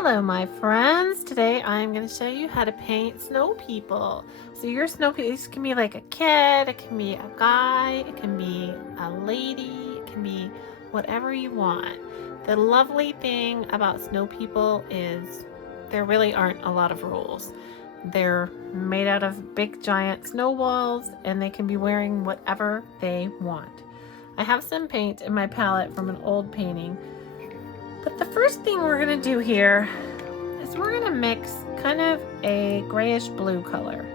Hello my friends, today I'm going to show you how to paint snow people. So your snow people can be like a kid, it can be a guy, it can be a lady, it can be whatever you want. The lovely thing about snow people is there really aren't a lot of rules. They're made out of big giant snowballs and they can be wearing whatever they want. I have some paint in my palette from an old painting. But the first thing we're going to do here is we're going to mix kind of a grayish blue color.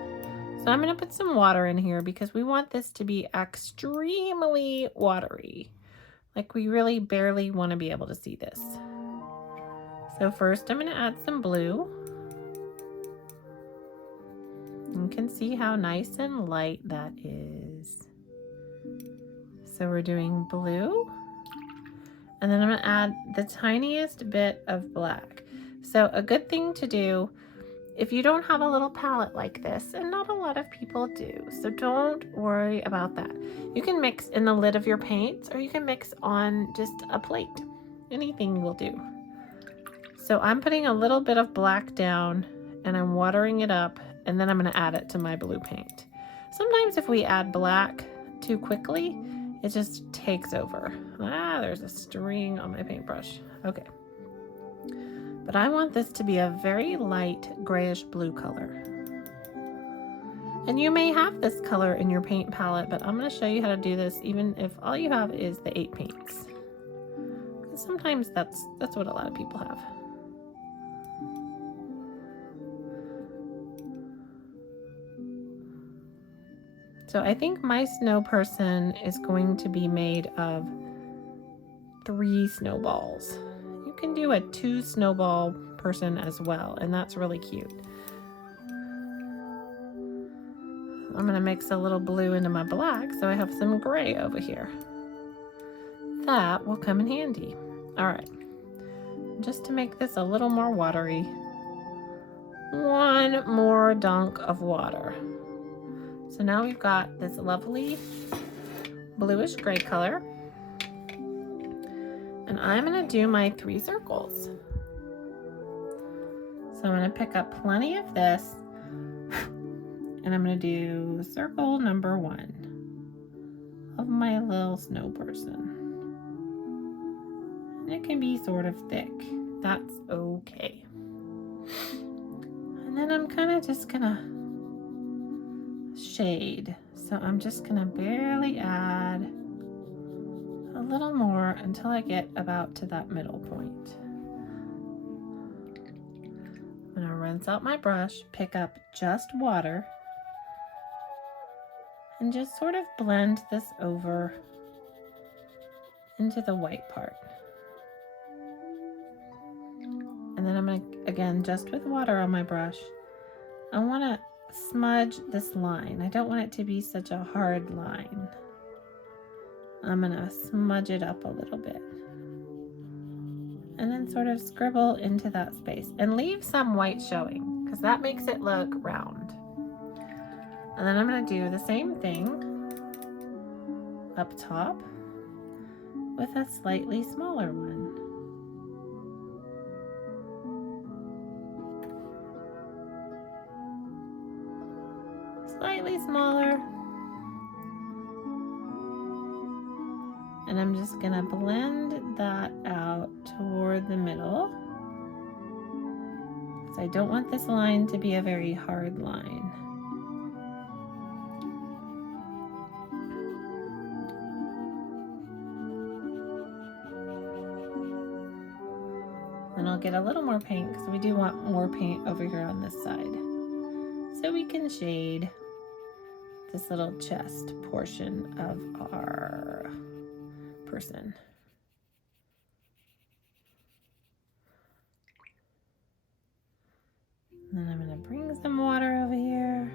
So I'm going to put some water in here because we want this to be extremely watery. Like we really barely want to be able to see this. So first I'm going to add some blue. You can see how nice and light that is. So we're doing blue. And then I'm going to add the tiniest bit of black. So a good thing to do if you don't have a little palette like this, and not a lot of people do, so don't worry about that. You can mix in the lid of your paints or you can mix on just a plate. Anything will do. So I'm putting a little bit of black down and I'm watering it up, and then I'm going to add it to my blue paint. Sometimes if we add black too quickly, it just takes over. There's a string on my paintbrush. Okay. But I want this to be a very light grayish blue color. And you may have this color in your paint palette, but I'm going to show you how to do this even if all you have is the 8 paints. Sometimes that's what a lot of people have. So I think my snow person is going to be made of 3 snowballs. You can do a 2 snowball person as well, and that's really cute. I'm going to mix a little blue into my black, so I have some gray over here. That will come in handy. All right, just to make this a little more watery, 1 more dunk of water. So now we've got this lovely bluish gray color. And I'm going to do my 3 circles. So I'm going to pick up plenty of this. And I'm going to do circle number 1 of my little snow person. And it can be sort of thick. That's okay. And then I'm kind of just going to shade. So I'm just going to barely add a little more until I get about to that middle point. I'm going to rinse out my brush, pick up just water, and just sort of blend this over into the white part. And then I'm going to, again, just with water on my brush, I want to smudge this line. I don't want it to be such a hard line. I'm going to smudge it up a little bit. And then sort of scribble into that space. And leave some white showing, because that makes it look round. And then I'm going to do the same thing up top with a slightly smaller one. Slightly smaller. And I'm just going to blend that out toward the middle, because I don't want this line to be a very hard line. Then I'll get a little more paint, because we do want more paint over here on this side. So we can shade this little chest portion of our person. And then I'm going to bring some water over here.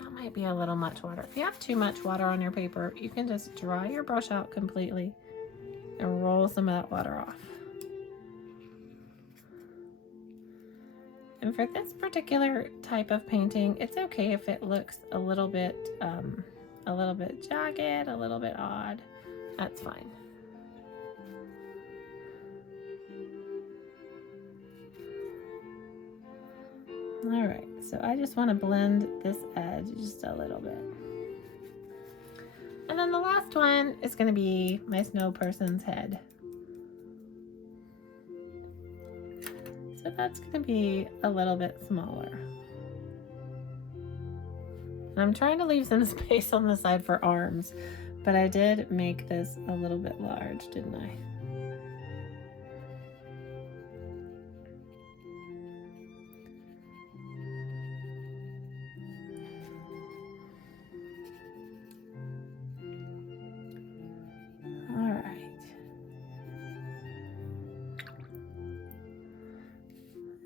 That might be a little much water. If you have too much water on your paper, you can just dry your brush out completely and roll some of that water off. And for this particular type of painting, it's okay if it looks a little bit jagged, a little bit odd. That's fine. All right, so I just want to blend this edge just a little bit. And then the last one is going to be my snow person's head. So that's going to be a little bit smaller. And I'm trying to leave some space on the side for arms, but I did make this a little bit large, didn't I?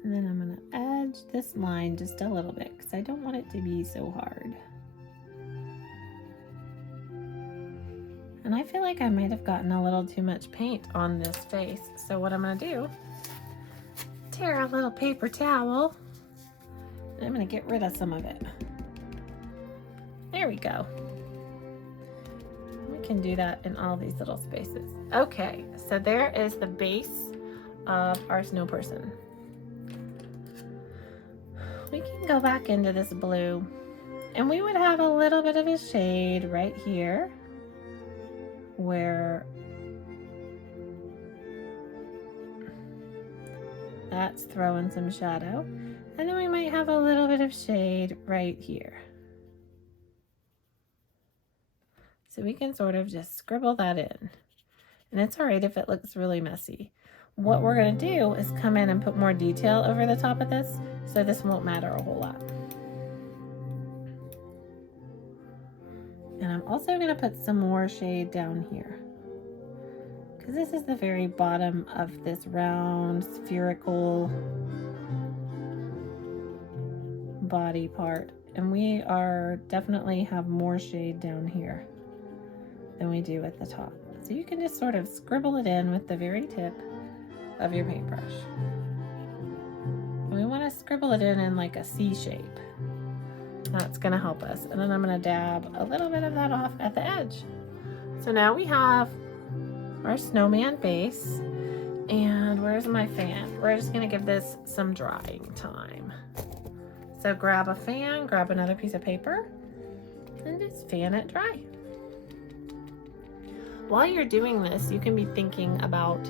And then I'm going to edge this line just a little bit because I don't want it to be so hard. And I feel like I might have gotten a little too much paint on this face. So what I'm going to do, tear a little paper towel, and I'm going to get rid of some of it. There we go. We can do that in all these little spaces. Okay, so there is the base of our snow person. We can go back into this blue and we would have a little bit of a shade right here where that's throwing some shadow, and then we might have a little bit of shade right here. So we can sort of just scribble that in, and it's all right if it looks really messy. What we're going to do is come in and put more detail over the top of this, so this won't matter a whole lot. And I'm also going to put some more shade down here, because this is the very bottom of this round spherical body part, and we are definitely have more shade down here than we do at the top. So you can just sort of scribble it in with the very tip of your paintbrush. And we want to scribble it in like a C shape. That's going to help us. And then I'm going to dab a little bit of that off at the edge. So now we have our snowman base. And where's my fan? We're just going to give this some drying time. So grab a fan, grab another piece of paper, and just fan it dry. While you're doing this, you can be thinking about,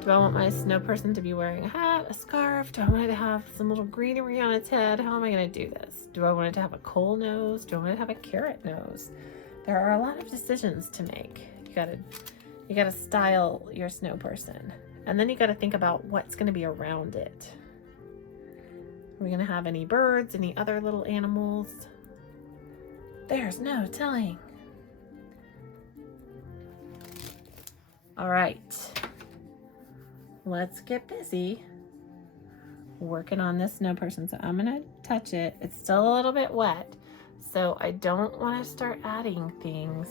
do I want my snow person to be wearing a hat, a scarf? Do I want it to have some little greenery on its head? How am I going to do this? Do I want it to have a coal nose? Do I want it to have a carrot nose? There are a lot of decisions to make. You gotta style your snow person, and then you got to think about what's going to be around it. Are we going to have any birds, any other little animals? There's no telling. All right. Let's get busy working on this snow person. So I'm gonna touch it. It's still a little bit wet, so I don't want to start adding things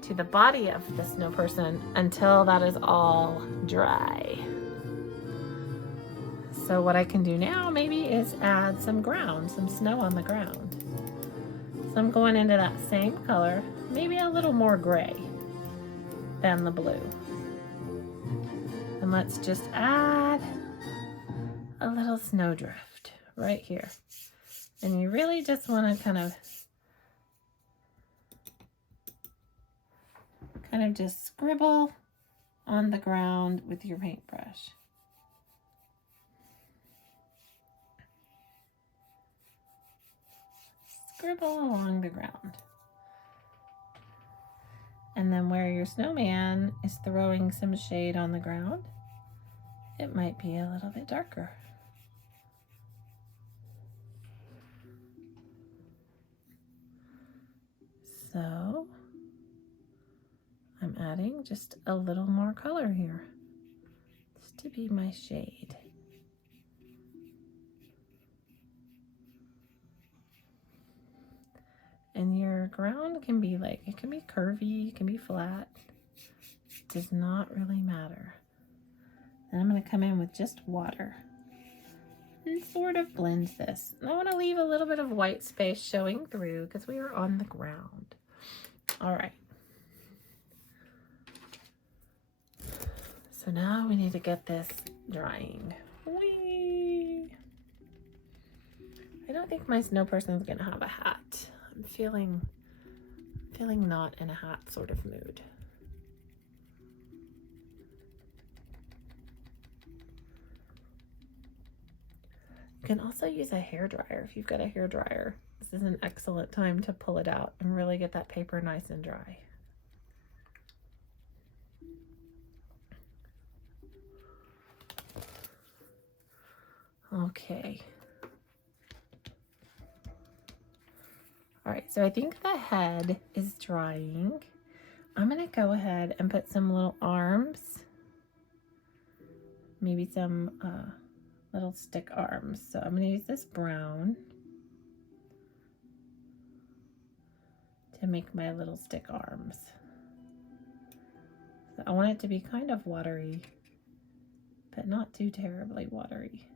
to the body of the snow person until that is all dry. So what I can do now maybe is add some ground, some snow on the ground. So I'm going into that same color, maybe a little more gray than the blue. And let's just add a little snowdrift right here. And you really just want to kind of just scribble on the ground with your paintbrush. Scribble along the ground. And then where your snowman is throwing some shade on the ground, it might be a little bit darker. So I'm adding just a little more color here, just to be my shade. And your ground can be like, it can be curvy, it can be flat. It does not really matter. Then I'm going to come in with just water and sort of blend this. And I want to leave a little bit of white space showing through because we are on the ground. All right. So now we need to get this drying. Whee! don't think my snow person's gonna have a hat. I'm feeling not in a hat sort of mood. You can also use a hairdryer if you've got a hairdryer. This is an excellent time to pull it out and really get that paper nice and dry. Okay. All right, so I think the head is drying. I'm gonna go ahead and put some little arms, maybe some little stick arms. So I'm gonna use this brown to make my little stick arms. So I want it to be kind of watery, but not too terribly watery.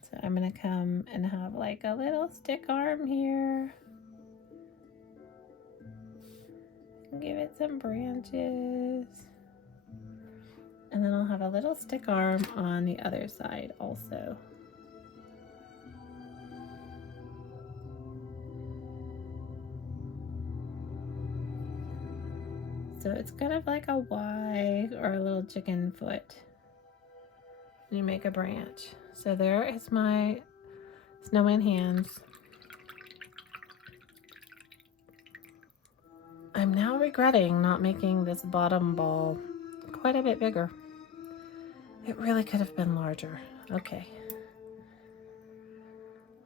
So I'm gonna come and have like a little stick arm here. Give it some branches. And then I'll have a little stick arm on the other side also. So it's kind of like a Y or a little chicken foot. And you make a branch. So there is my snowman hands. I'm now regretting not making this bottom ball quite a bit bigger. It really could have been larger. Okay.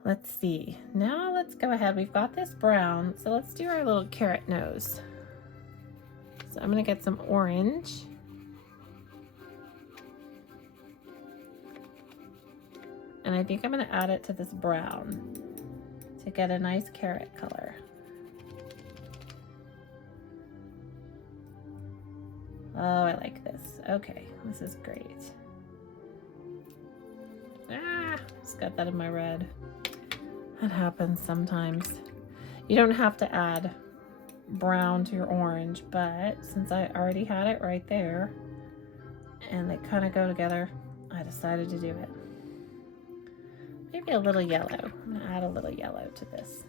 Let's see. Now let's go ahead. We've got this brown, so let's do our little carrot nose. So I'm gonna get some orange. And I think I'm gonna add it to this brown to get a nice carrot color. Oh, I like this. Okay, this is great. Ah, just got that in my red. That happens sometimes. You don't have to add brown to your orange, but since I already had it right there and they kind of go together, I decided to do it. Maybe a little yellow. I'm gonna add a little yellow to this.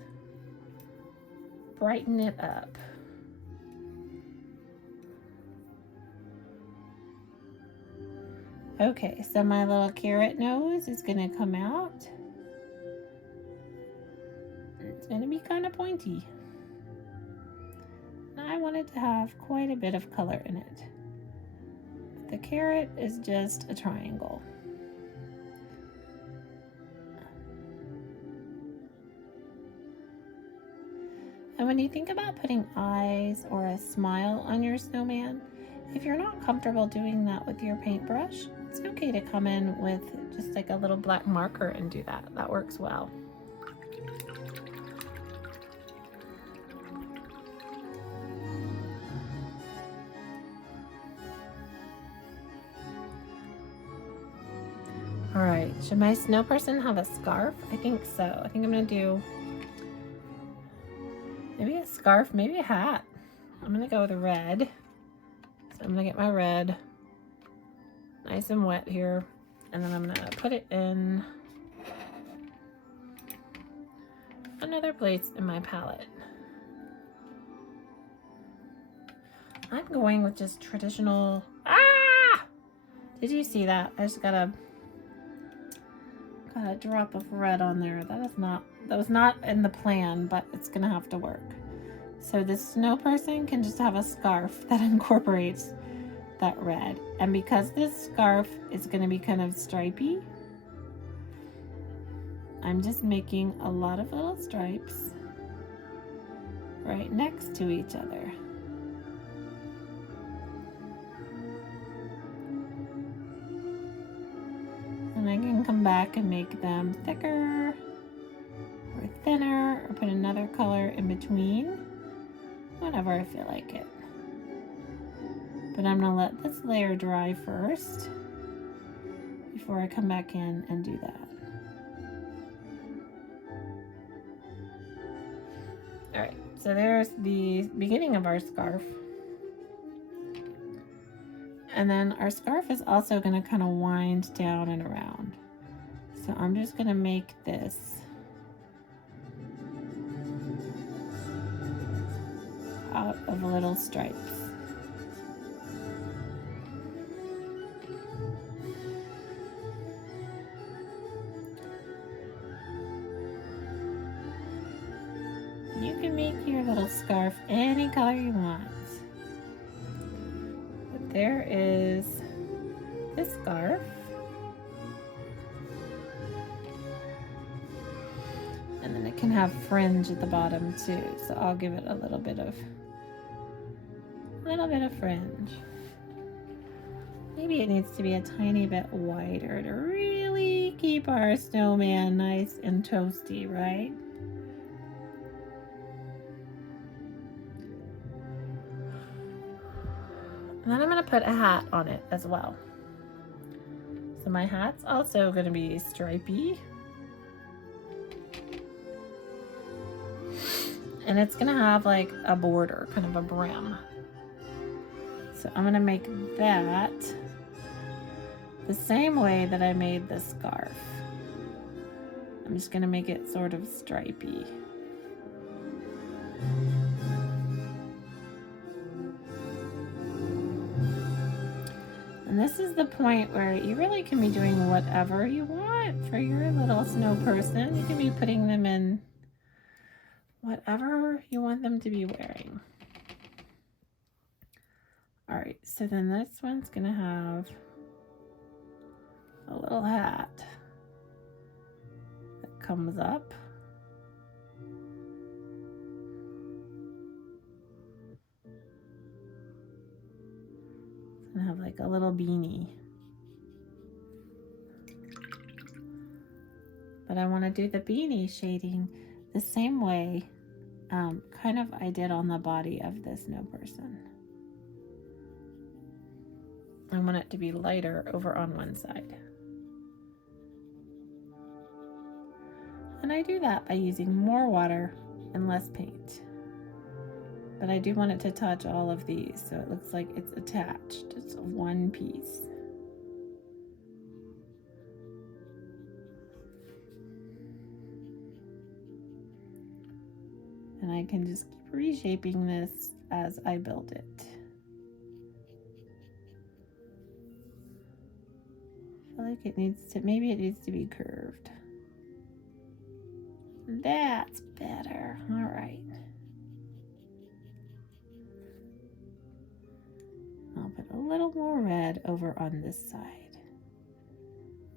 Brighten it up. Okay, so my little carrot nose is gonna come out. It's gonna be kind of pointy. I wanted to have quite a bit of color in it. The carrot is just a triangle. And when you think about putting eyes or a smile on your snowman, if you're not comfortable doing that with your paintbrush, it's okay to come in with just like a little black marker and do that. That works well. All right, should my snow person have a scarf? I think so. I think I'm gonna do maybe a scarf, maybe a hat. I'm gonna go with a red. So I'm gonna get my red nice and wet here, and then I'm gonna put it in another place in my palette. I'm going with just traditional. Ah! Did you see that? I just got a drop of red on there. That was not in the plan, but it's gonna have to work. So this snow person can just have a scarf that incorporates that red. And because this scarf is gonna be kind of stripy, I'm just making a lot of little stripes right next to each other. And I can come back and make them thicker or thinner or put another color in between whenever I feel like it. But I'm gonna let this layer dry first before I come back in and do that. All right, so there's the beginning of our scarf. And then our scarf is also going to kind of wind down and around. So I'm just going to make this out of little stripes. You can make your little scarf any color you want. But there is this scarf. And then it can have fringe at the bottom too. So I'll give it a little bit of fringe. Maybe it needs to be a tiny bit wider to really keep our snowman nice and toasty, right? And then I'm going to put a hat on it as well. So my hat's also going to be stripy. And it's going to have like a border, kind of a brim. So I'm going to make that the same way that I made the scarf. I'm just going to make it sort of stripy. And this is the point where you really can be doing whatever you want for your little snow person. You can be putting them in whatever you want them to be wearing. All right, so then this one's gonna have a little hat that comes up. It's gonna have like a little beanie. But I wanna do the beanie shading the same way kind of I did on the body of this snow person. I want it to be lighter over on one side. And I do that by using more water and less paint. But I do want it to touch all of these so it looks like it's attached. It's one piece. And I can just keep reshaping this as I build it. I feel like it needs to, maybe it needs to be curved. That's better. All right. I'll put a little more red over on this side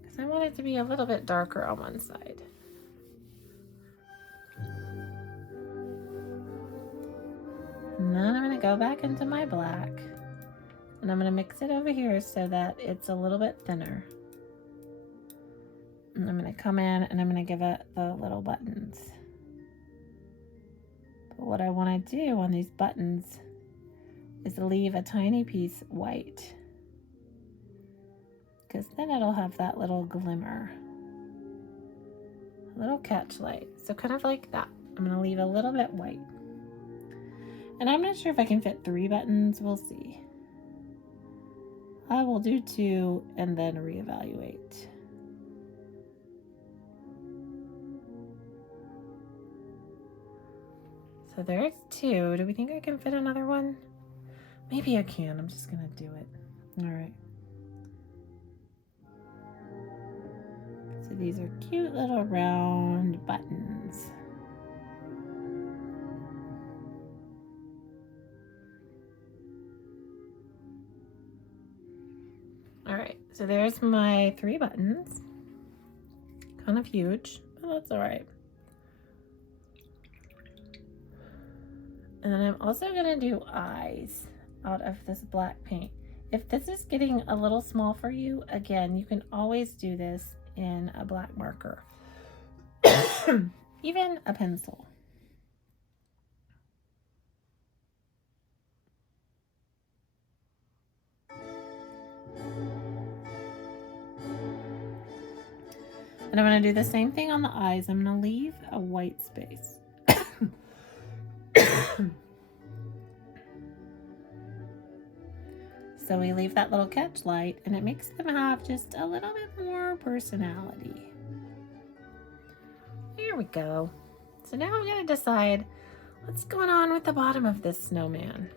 because I want it to be a little bit darker on one side. And then I'm going to go back into my black and I'm going to mix it over here so that it's a little bit thinner. And I'm going to come in and I'm going to give it the little buttons. But what I want to do on these buttons is leave a tiny piece white, because then it'll have that little glimmer, a little catch light. So kind of like that. I'm going to leave a little bit white. And I'm not sure if I can fit 3 buttons. We'll see. I will do 2 and then reevaluate. So there's 2. Do we think I can fit another one? Maybe I can. I'm just going to do it. All right. So these are cute little round buttons. All right. So there's my 3 buttons. Kind of huge, but that's all right. And then I'm also going to do eyes out of this black paint. If this is getting a little small for you, again, you can always do this in a black marker, even a pencil. And I'm going to do the same thing on the eyes. I'm going to leave a white space. So we leave that little catch light and it makes them have just a little bit more personality. There we go. So now I'm gonna decide what's going on with the bottom of this snowman.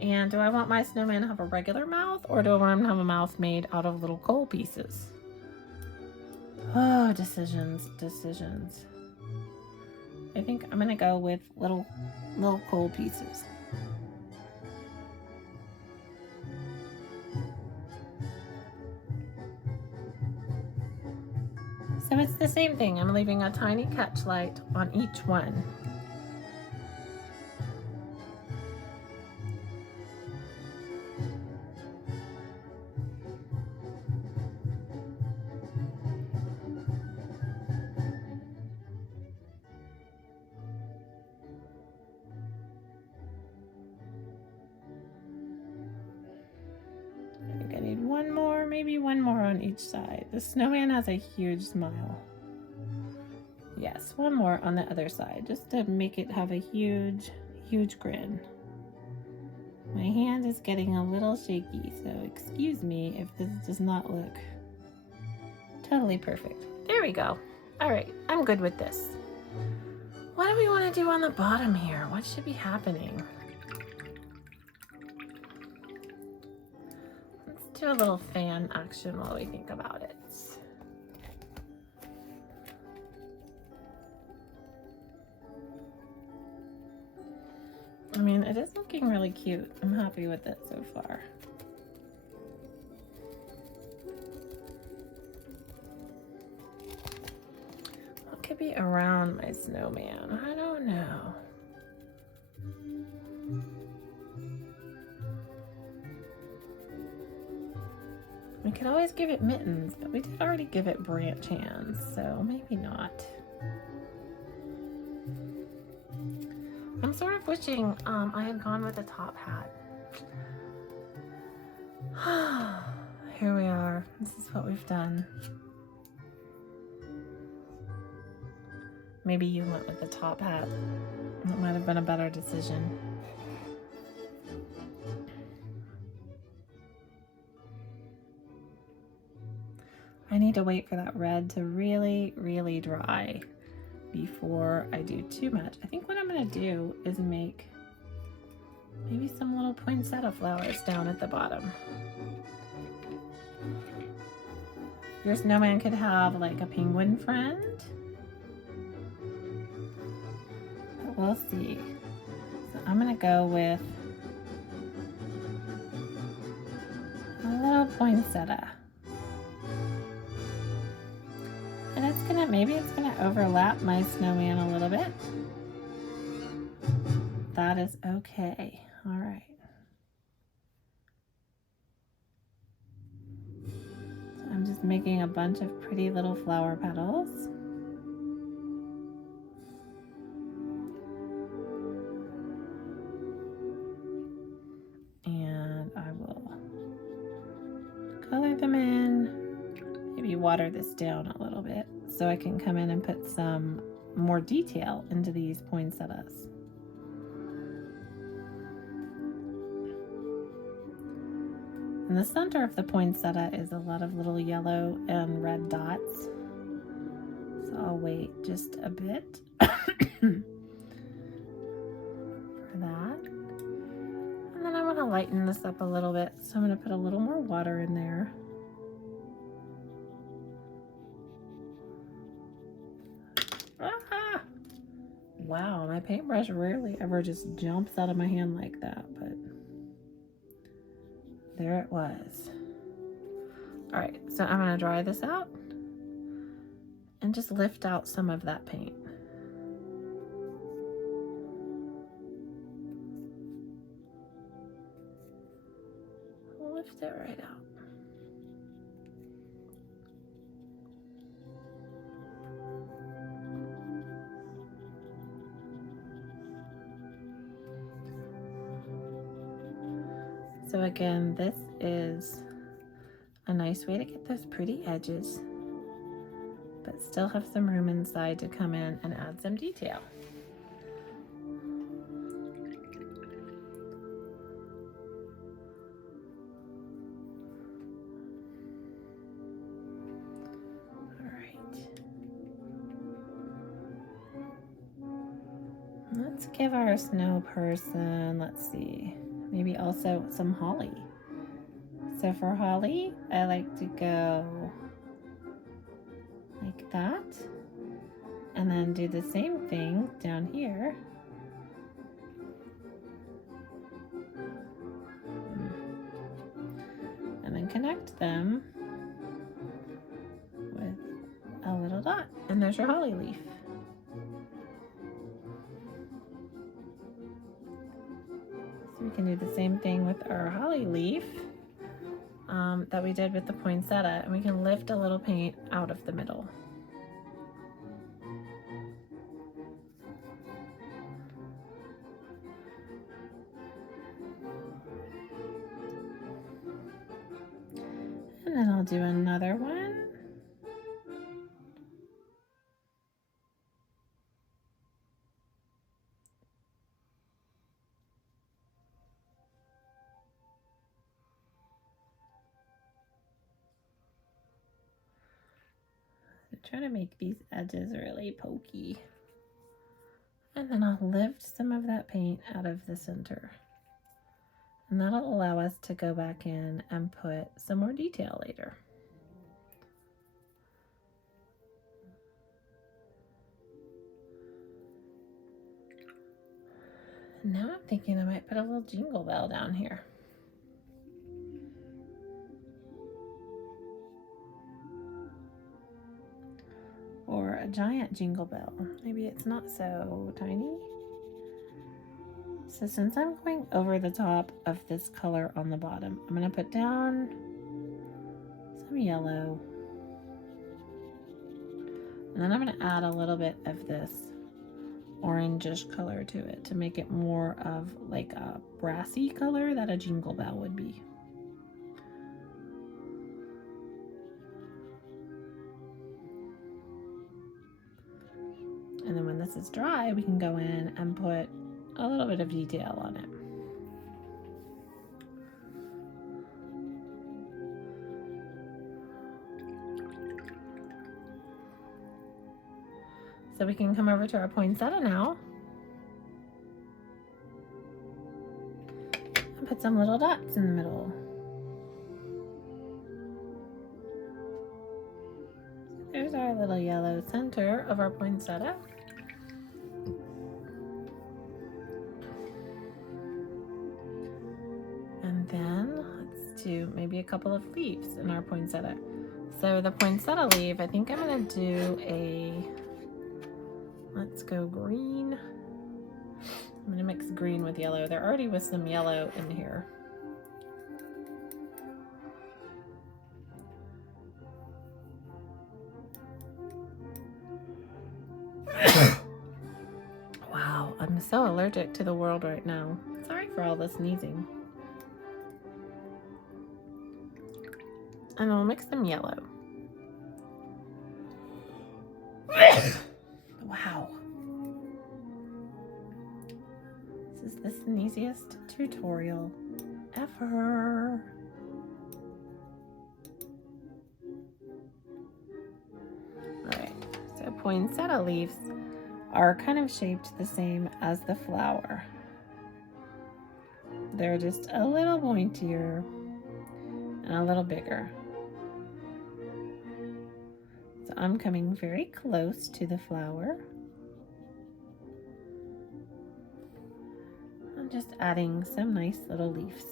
And do I want my snowman to have a regular mouth, or do I want him to have a mouth made out of little coal pieces? Oh, decisions. I think I'm gonna go with little coal pieces. So it's the same thing. I'm leaving a tiny catch light on each one. I need one more, maybe one more on each side. The snowman has a huge smile. Yes, one more on the other side, just to make it have a huge grin. My hand is getting a little shaky, so excuse me if this does not look totally perfect. There we go. All right, I'm good with this. What do we want to do on the bottom here? What should be happening? Do a little fan action while we think about it. I mean, it is looking really cute. I'm happy with it so far. What could be around my snowman? I don't know. We could always give it mittens, but we did already give it branch hands, so maybe not. I'm sort of wishing I had gone with a top hat. Here we are. This is what we've done. Maybe you went with the top hat. That might have been a better decision. I need to wait for that red to really, really dry before I do too much. I think what I'm gonna do is make maybe some little poinsettia flowers down at the bottom. Your snowman could have like a penguin friend. But we'll see. So I'm gonna go with a little poinsettia. And maybe it's gonna overlap my snowman a little bit. That is okay. All right. So I'm just making a bunch of pretty little flower petals. And I will color them in, maybe water this down a little bit so I can come in and put some more detail into these poinsettias. In the center of the poinsettia is a lot of little yellow and red dots. So I'll wait just a bit for that. And then I want to lighten this up a little bit, so I'm going to put a little more water in there. Ah! Wow, my paintbrush rarely ever just jumps out of my hand like that, but there it was. All right, so I'm gonna dry this out and just lift out some of that paint. Lift it right out. So again, this is a nice way to get those pretty edges, but still have some room inside to come in and add some detail. let's give our snow person, let's see, maybe also some holly. So for holly, I like to go like that, and then do the same thing down here. And then connect them with a little dot, and there's your holly leaf. So we can do the same thing with our holly leaf that we did with the poinsettia, and we can lift a little paint out of the middle. And then I'll do another one. Try to make these edges really pokey. And then I'll lift some of that paint out of the center. And that'll allow us to go back in and put some more detail later. Now I'm thinking I might put a little jingle bell down here. Or a giant jingle bell. Maybe it's not so tiny. So since I'm going over the top of this color on the bottom, I'm going to put down some yellow. And then I'm going to add a little bit of this orangish color to it to make it more of like a brassy color that a jingle bell would be. And then when this is dry, we can go in and put a little bit of detail on it. So we can come over to our poinsettia now and put some little dots in the middle. There's our little yellow center of our poinsettia. And then let's do maybe a couple of leaves in our poinsettia. So the poinsettia leaf, I think I'm gonna do a, let's go green. I'm gonna mix green with yellow. There already was some yellow in here. Wow, I'm so allergic to the world right now. Sorry for all the sneezing. And then we'll mix some yellow. Wow. This is the sneeziest tutorial ever. Alright, so poinsettia leaves are kind of shaped the same as the flower. They're just a little pointier and a little bigger. So I'm coming very close to the flower. I'm just adding some nice little leaves.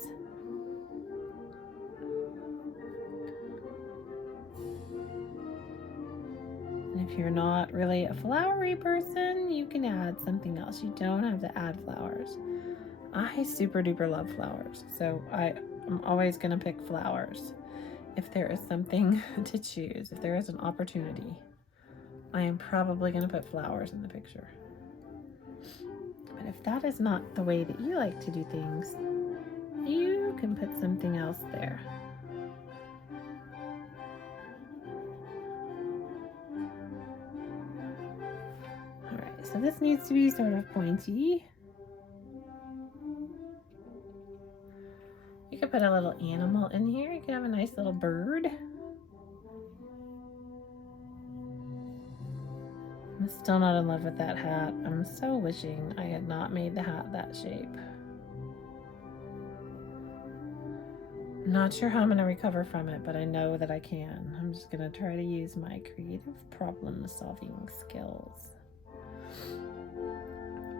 And if you're not really a flowery person, you can add something else. You don't have to add flowers. I super duper love flowers, so I'm always gonna pick flowers. If there is something to choose, if there is an opportunity, I am probably going to put flowers in the picture. But if that is not the way that you like to do things, you can put something else there. Alright, so this needs to be sort of pointy. You could put a little animal in here. You could have a nice little bird. I'm still not in love with that hat. I'm so wishing I had not made the hat that shape. I'm not sure how I'm going to recover from it, but I know that I can. I'm just going to try to use my creative problem-solving skills.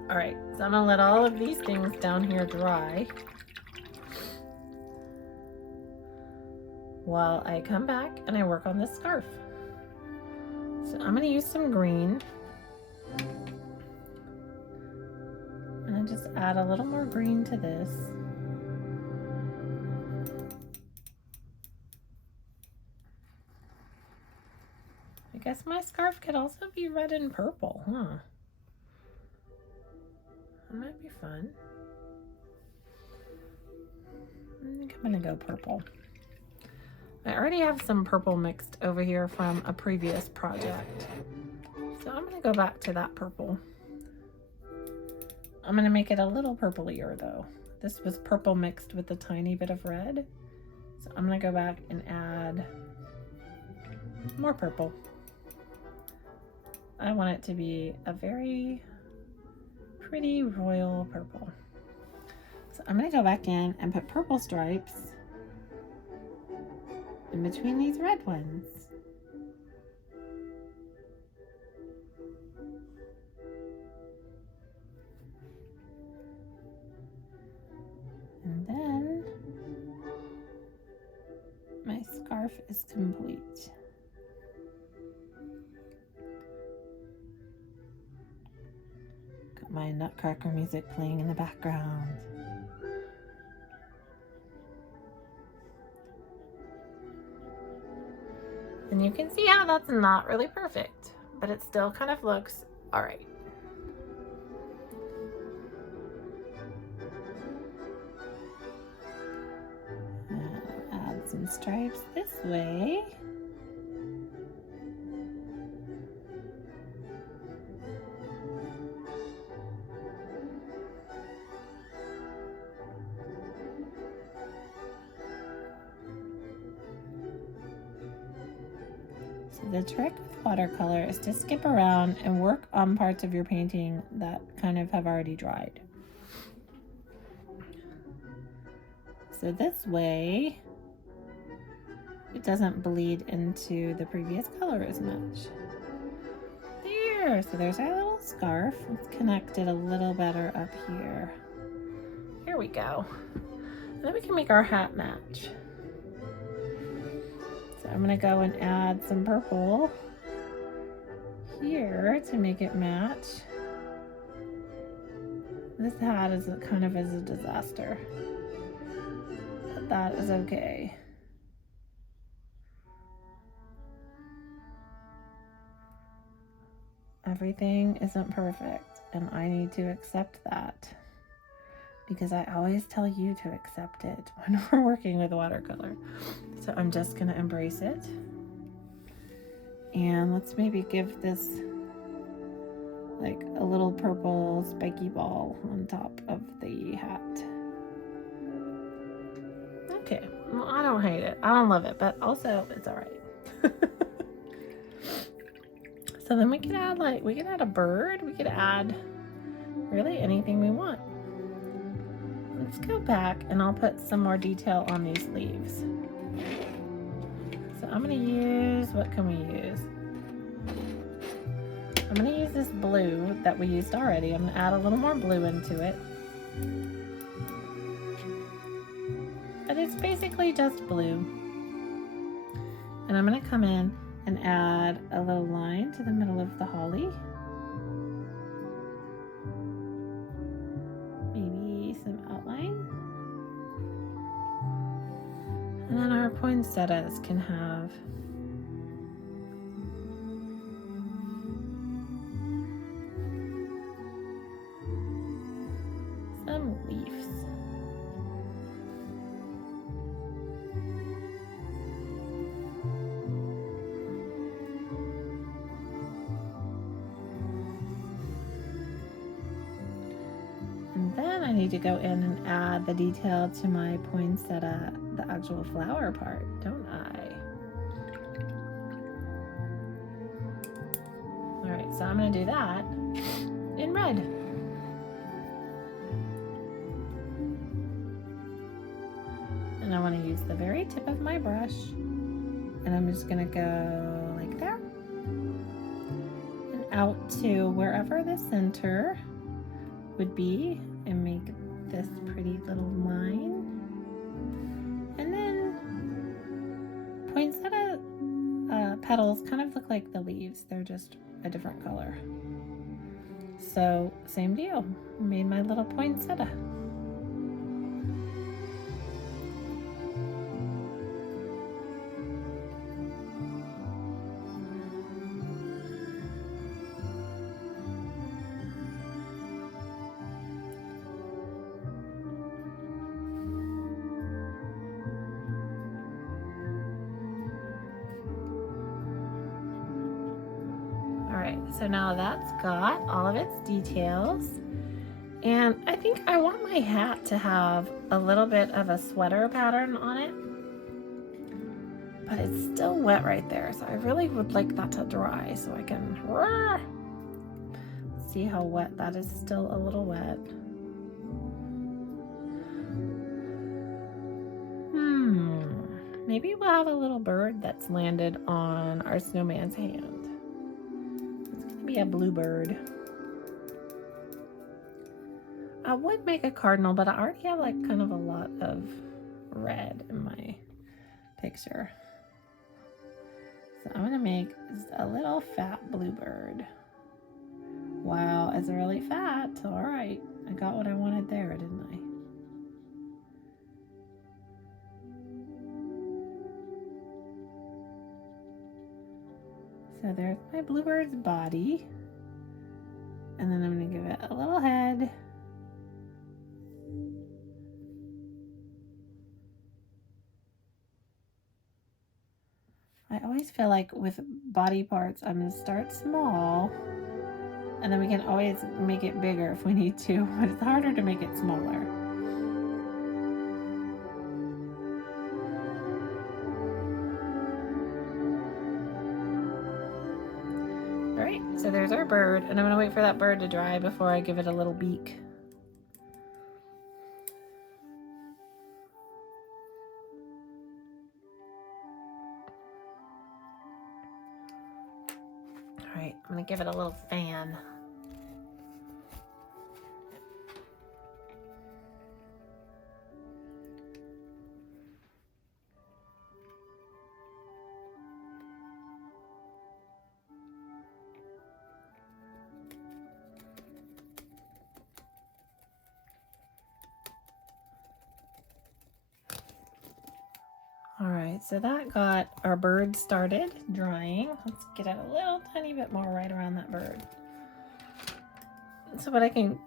All right, so I'm going to let all of these things down here dry while I come back and I work on this scarf. So I'm going to use some green. And I just add a little more green to this. I guess my scarf could also be red and purple, huh? That might be fun. I think I'm gonna go purple. I already have some purple mixed over here from a previous project. So I'm gonna go back to that purple. I'm gonna make it a little purplier though. This was purple mixed with a tiny bit of red. So I'm gonna go back and add more purple. I want it to be a very pretty royal purple. So I'm gonna go back in and put purple stripes in between these red ones. And then my scarf is complete. Got my Nutcracker music playing in the background. And you can see how that's not really perfect, but it still kind of looks all right. And add some stripes this way. The trick with watercolor is to skip around and work on parts of your painting that kind of have already dried. So this way, it doesn't bleed into the previous color as much. There, so there's our little scarf. Let's connect it a little better up here. Here we go. And then we can make our hat match. I'm gonna go and add some purple here to make it match. This hat is kind of a disaster, but that is okay. Everything isn't perfect, and I need to accept that, because I always tell you to accept it when we're working with watercolor. So I'm just gonna embrace it. And let's maybe give this like a little purple spiky ball on top of the hat. Okay, well, I don't hate it. I don't love it, but also it's all right. So then we could add a bird. We could add really anything we want. Let's go back and I'll put some more detail on these leaves. So I'm gonna use, what can we use? I'm gonna use this blue that we used already. I'm gonna add a little more blue into it. But it's basically just blue. And I'm gonna come in and add a little line to the middle of the holly. Maybe some outline. And then our poinsettias can have some leaves. And then I need to go in and add the detail to my poinsettia, the actual flower part, don't I? All right, so I'm going to do that in red. And I want to use the very tip of my brush, and I'm just going to go like that and out to wherever the center would be and make this pretty little line. And then poinsettia petals kind of look like the leaves. They're just a different color. So same deal. I made my little poinsettia. So now that's got all of its details, and I think I want my hat to have a little bit of a sweater pattern on it, but it's still wet right there, so I really would like that to dry so I can see how wet that is. Still a little wet. Maybe we'll have a little bird that's landed on our snowman's hand. Be a bluebird. I would make a cardinal, but I already have like kind of a lot of red in my picture. So I'm gonna make just a little fat bluebird. Wow, it's really fat. All right, I got what I wanted there, didn't I? So there's my bluebird's body. And then I'm going to give it a little head. I always feel like with body parts, I'm going to start small. And then we can always make it bigger if we need to, but it's harder to make it smaller. So there's our bird, and I'm going to wait for that bird to dry before I give it a little beak. All right, I'm going to give it a little fan. All right, so that got our bird started drying. Let's get it a little tiny bit more right around that bird. So what I can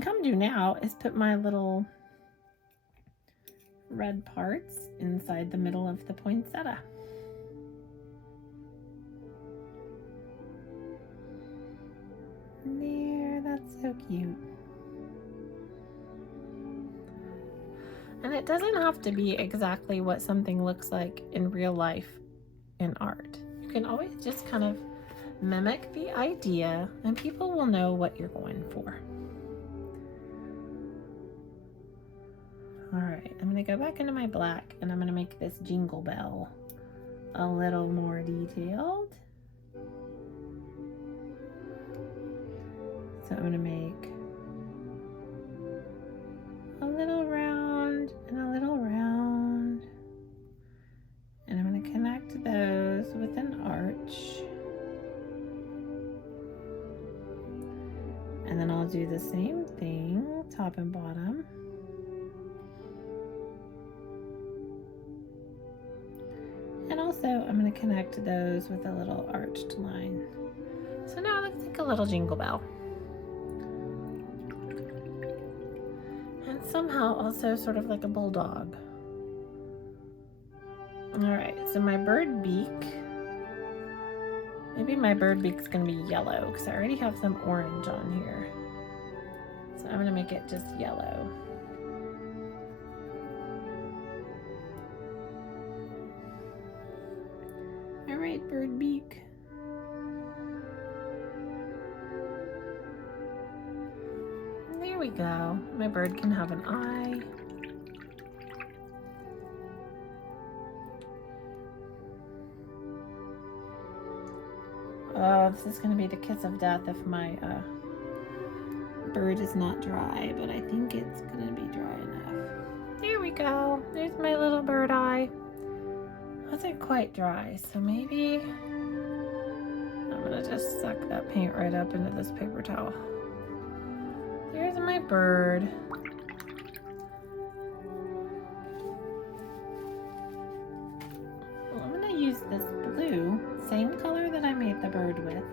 come do now is put my little red parts inside the middle of the poinsettia. There, that's so cute. And it doesn't have to be exactly what something looks like in real life in art. You can always just kind of mimic the idea and people will know what you're going for. All right, I'm gonna go back into my black and I'm gonna make this jingle bell a little more detailed. So I'm gonna make a little round and a little round, and I'm going to connect those with an arch, and then I'll do the same thing top and bottom, and also I'm going to connect those with a little arched line. So now it looks like a little jingle bell. Somehow also sort of like a bulldog. All right, so my bird beak, maybe my bird beak's gonna be yellow because I already have some orange on here. So I'm gonna make it just yellow. All right, bird beak. There we go. My bird can have an eye. Oh, this is going to be the kiss of death if my bird is not dry, but I think it's going to be dry enough. There we go. There's my little bird eye. Wasn't quite dry, so maybe I'm going to just suck that paint right up into this paper towel. There's my bird. Well, I'm going to use this blue, same color that I made the bird with.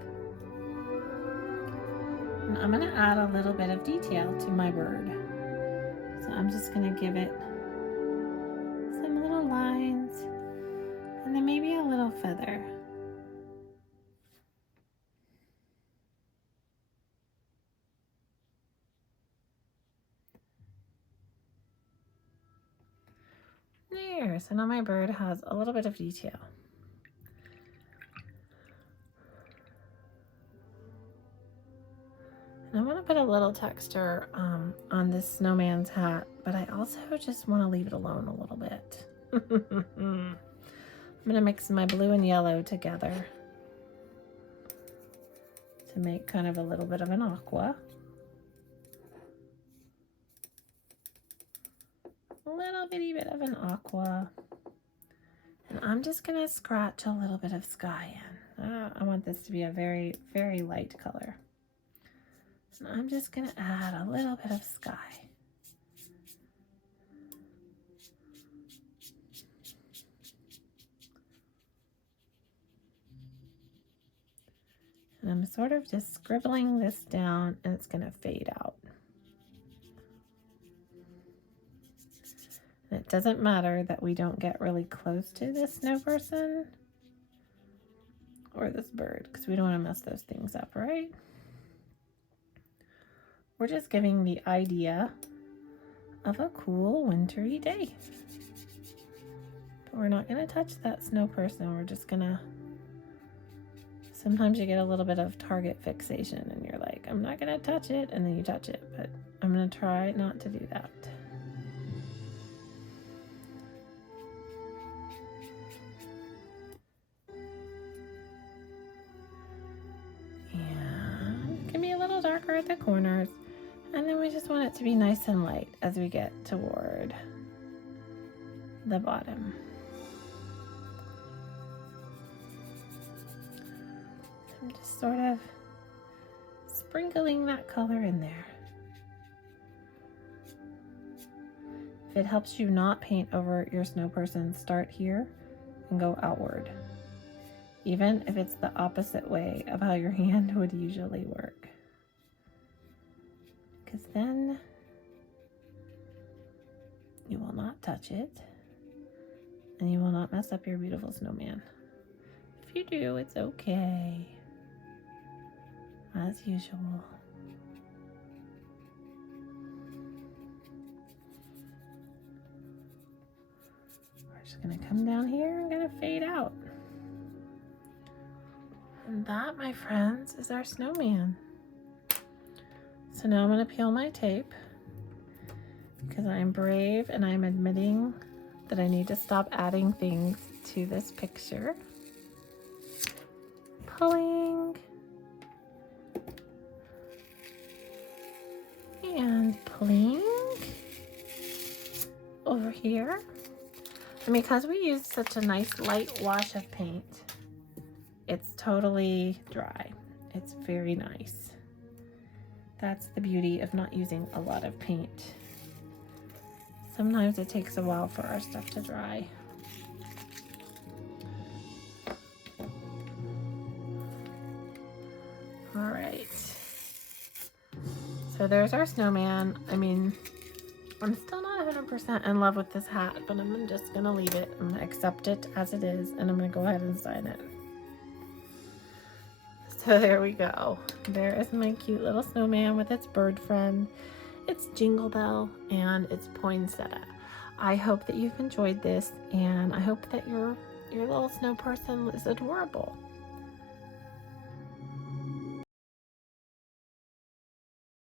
And I'm going to add a little bit of detail to my bird. So I'm just going to give it some little lines and then maybe a little feather. There, so now my bird has a little bit of detail. And I want to put a little texture on this snowman's hat, but I also just want to leave it alone a little bit. I'm going to mix my blue and yellow together to make kind of a little bit of an aqua. A little bitty bit of an aqua. And I'm just going to scratch a little bit of sky in. I want this to be a very, very light color. And I'm just going to add a little bit of sky. And I'm sort of just scribbling this down, and it's going to fade out. And it doesn't matter that we don't get really close to this snow person or this bird, because we don't want to mess those things up, right? We're just giving the idea of a cool wintry day. But we're not going to touch that snow person. We're just going to... Sometimes you get a little bit of target fixation and you're like, I'm not going to touch it, and then you touch it. But I'm going to try not to do that. And it can be a little darker at the corners. And then we just want it to be nice and light as we get toward the bottom. I'm just sort of sprinkling that color in there. If it helps you not paint over your snow person, start here and go outward. Even if it's the opposite way of how your hand would usually work. Because then you will not touch it and you will not mess up your beautiful snowman. If you do, it's okay. As usual. We're just going to come down here and going to fade out. And that, my friends, is our snowman. So now I'm going to peel my tape because I'm brave and I'm admitting that I need to stop adding things to this picture. Pulling. And pulling over here. And because we used such a nice light wash of paint, it's totally dry. It's very nice. That's the beauty of not using a lot of paint. Sometimes it takes a while for our stuff to dry. All right. So there's our snowman. I mean, I'm still not 100% in love with this hat, but I'm just gonna leave it. I'm gonna accept it as it is, and I'm gonna go ahead and sign it. So there we go. There is my cute little snowman with its bird friend, its Jingle Bell, and its poinsettia. I hope that you've enjoyed this, and I hope that your little snow person is adorable.